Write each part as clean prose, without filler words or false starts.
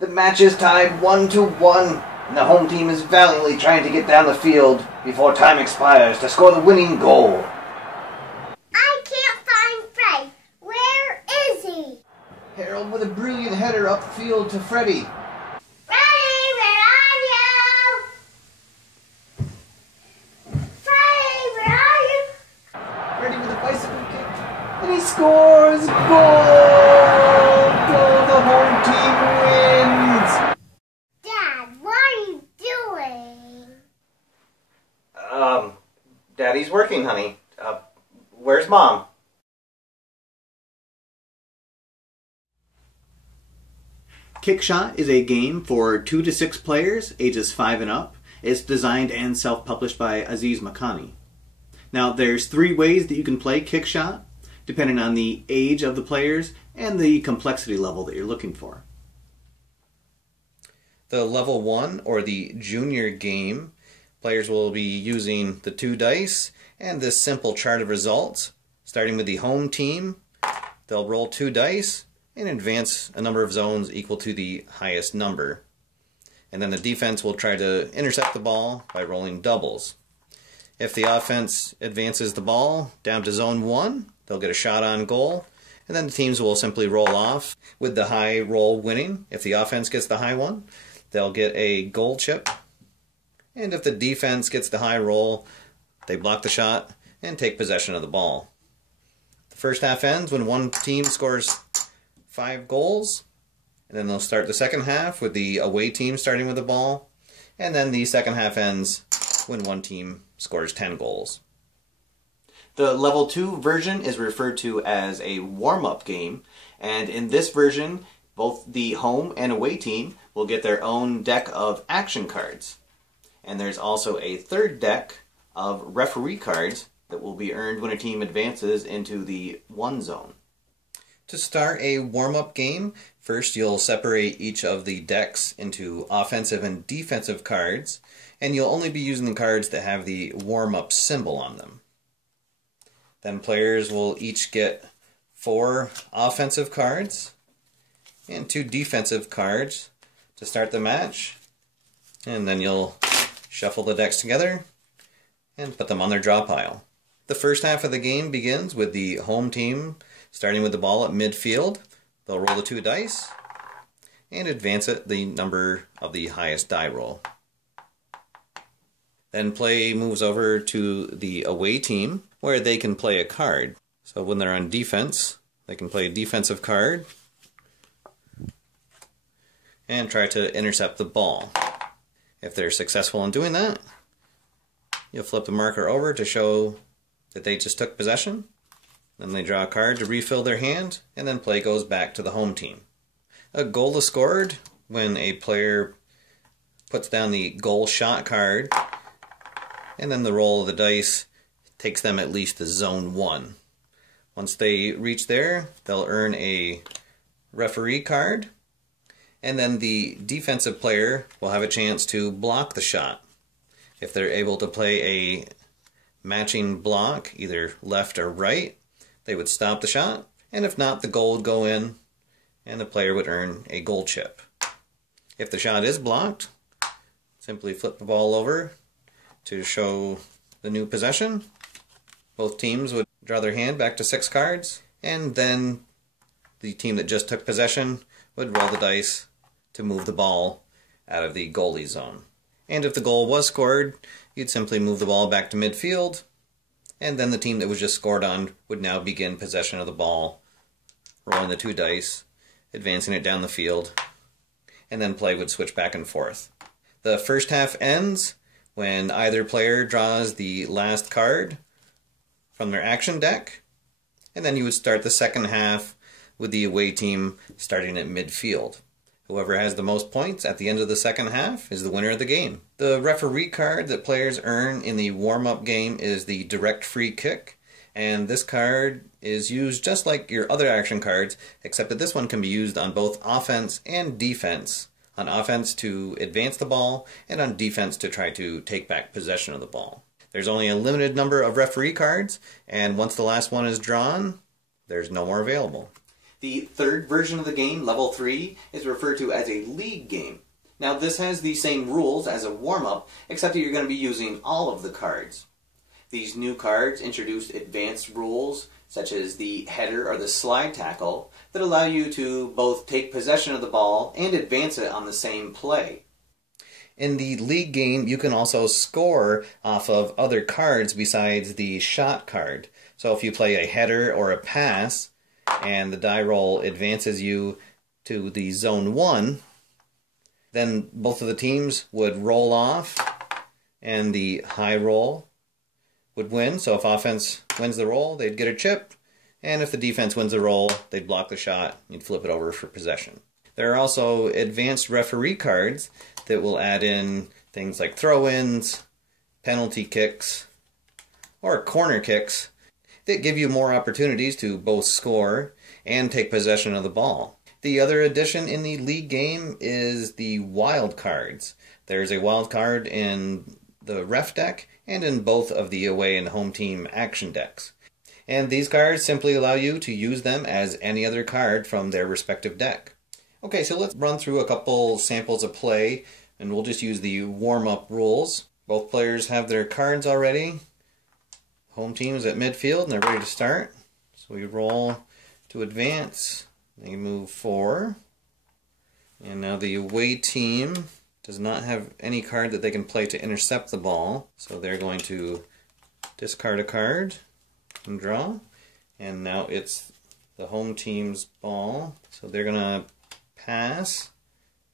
The match is tied 1-1, and the home team is valiantly trying to get down the field before time expires to score the winning goal. I can't find Fred. Where is he? Harold with a brilliant header upfield to Freddie. Freddie, where are you? Freddie, where are you? Freddie with a bicycle kick, and he scores! Goal! Goal! The home team wins! Dad, what are you doing? Daddy's working, honey. Where's Mom? Kickshot is a game for 2 to 6 players, ages 5 and up. It's designed and self-published by Aziz Makhani. Now, there's 3 ways that you can play Kickshot, depending on the age of the players and the complexity level that you're looking for. The level 1, or the junior game, players will be using the 2 dice and this simple chart of results. Starting with the home team, they'll roll 2 dice and advance a number of zones equal to the highest number. And then the defense will try to intercept the ball by rolling doubles. If the offense advances the ball down to zone 1, they'll get a shot on goal, and then the teams will simply roll off with the high roll winning. If the offense gets the high one, they'll get a goal chip, and if the defense gets the high roll, they block the shot and take possession of the ball. The first half ends when one team scores 5 goals, and then they'll start the second half with the away team starting with the ball, and then the second half ends when one team scores 10 goals. The level 2 version is referred to as a warm-up game, and in this version both the home and away team will get their own deck of action cards. And there's also a third deck of referee cards that will be earned when a team advances into the 1 zone. To start a warm-up game, first you'll separate each of the decks into offensive and defensive cards, and you'll only be using the cards that have the warm-up symbol on them. Then players will each get 4 offensive cards and 2 defensive cards to start the match, and then you'll shuffle the decks together and put them on their draw pile. The first half of the game begins with the home team starting with the ball at midfield. They'll roll the 2 dice and advance it the number of the highest die roll. Then play moves over to the away team, where they can play a card. So when they're on defense, they can play a defensive card and try to intercept the ball. If they're successful in doing that, you'll flip the marker over to show that they just took possession. Then they draw a card to refill their hand, and then play goes back to the home team. A goal is scored when a player puts down the goal shot card, and then the roll of the dice takes them at least to zone 1. Once they reach there, they'll earn a referee card, and then the defensive player will have a chance to block the shot. If they're able to play a matching block, either left or right, they would stop the shot, and if not, the goal would go in, and the player would earn a goal chip. If the shot is blocked, simply flip the ball over to show the new possession. Both teams would draw their hand back to 6 cards, and then the team that just took possession would roll the dice to move the ball out of the goalie zone. And if the goal was scored, you'd simply move the ball back to midfield, and then the team that was just scored on would now begin possession of the ball, rolling the 2 dice, advancing it down the field, and then play would switch back and forth. The first half ends when either player draws the last card from their action deck, and then you would start the second half with the away team starting at midfield. Whoever has the most points at the end of the second half is the winner of the game. The referee card that players earn in the warm-up game is the direct free kick, and this card is used just like your other action cards, except that this one can be used on both offense and defense. On offense to advance the ball, and on defense to try to take back possession of the ball. There's only a limited number of referee cards, and once the last one is drawn, there's no more available. The third version of the game, level 3, is referred to as a league game. Now this has the same rules as a warm-up, except that you're going to be using all of the cards. These new cards introduced advanced rules, such as the header or the slide tackle, that allow you to both take possession of the ball and advance it on the same play. In the league game, you can also score off of other cards besides the shot card. So if you play a header or a pass, and the die roll advances you to the zone 1, then both of the teams would roll off, and the high roll would win. So if offense wins the roll, they'd get a chip, and if the defense wins the roll, they'd block the shot, you'd flip it over for possession. There are also advanced referee cards that will add in things like throw-ins, penalty kicks, or corner kicks that give you more opportunities to both score and take possession of the ball. The other addition in the league game is the wild cards. There's a wild card in the ref deck and in both of the away and home team action decks. And these cards simply allow you to use them as any other card from their respective deck. Okay, so let's run through a couple samples of play, and we'll just use the warm-up rules. Both players have their cards already. Home team is at midfield and they're ready to start. So we roll to advance. They move 4. And now the away team does not have any card that they can play to intercept the ball. So they're going to discard a card and draw. And now it's the home team's ball. So they're going to pass.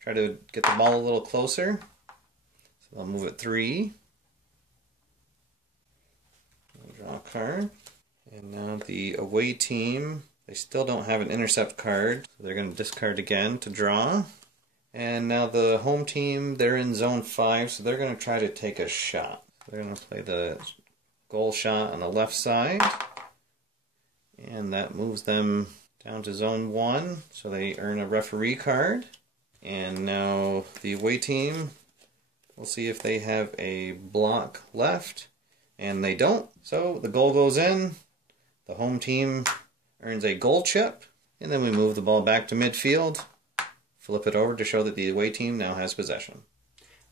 Try to get the ball a little closer. So they'll move it 3. Draw a card. And now the away team, they still don't have an intercept card, so they're going to discard again to draw. And now the home team, they're in zone 5, so they're going to try to take a shot. They're going to play the goal shot on the left side, and that moves them down to zone 1, so they earn a referee card. And now the away team, we'll see if they have a block left. And they don't, so the goal goes in, the home team earns a goal chip, and then we move the ball back to midfield, flip it over to show that the away team now has possession.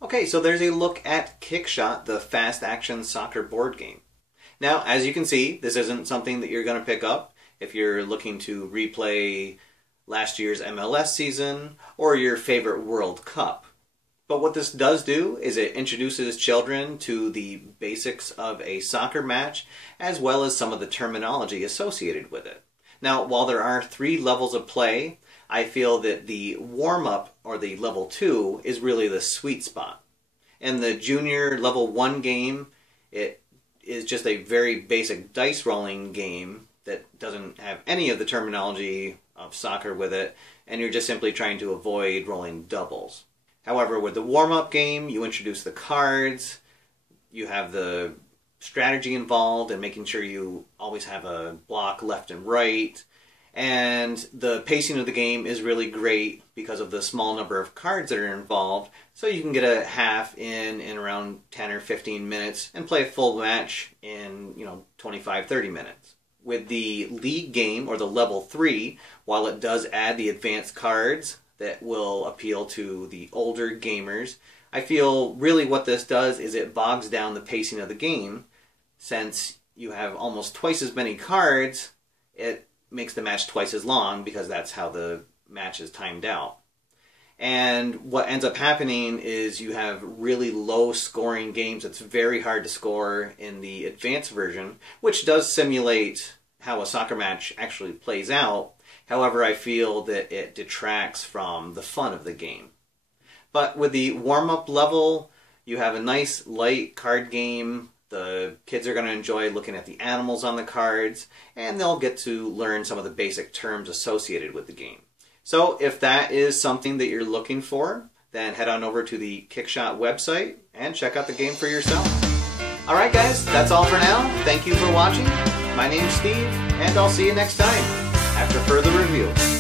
Okay, so there's a look at Kickshot, the fast action soccer board game. Now, as you can see, this isn't something that you're going to pick up if you're looking to replay last year's MLS season or your favorite World Cup. But what this does do is it introduces children to the basics of a soccer match, as well as some of the terminology associated with it. Now, while there are 3 levels of play, I feel that the warm-up, or the level 2, is really the sweet spot. In the junior level 1 game, it is just a very basic dice rolling game that doesn't have any of the terminology of soccer with it, and you're just simply trying to avoid rolling doubles. However, with the warm-up game, you introduce the cards, you have the strategy involved and making sure you always have a block left and right, and the pacing of the game is really great because of the small number of cards that are involved, so you can get a half in around 10 or 15 minutes and play a full match in 25-30 minutes. With the league game, or the level 3, while it does add the advanced cards that will appeal to the older gamers, I feel really what this does is it bogs down the pacing of the game. Since you have almost twice as many cards, it makes the match twice as long because that's how the match is timed out. And what ends up happening is you have really low scoring games. It's very hard to score in the advanced version, which does simulate how a soccer match actually plays out. However, I feel that it detracts from the fun of the game. But with the warm-up level, you have a nice light card game. The kids are going to enjoy looking at the animals on the cards, and they'll get to learn some of the basic terms associated with the game. So if that is something that you're looking for, then head on over to the Kickshot website and check out the game for yourself. Alright guys, that's all for now. Thank you for watching. My name's Steve, and I'll see you next time after further review.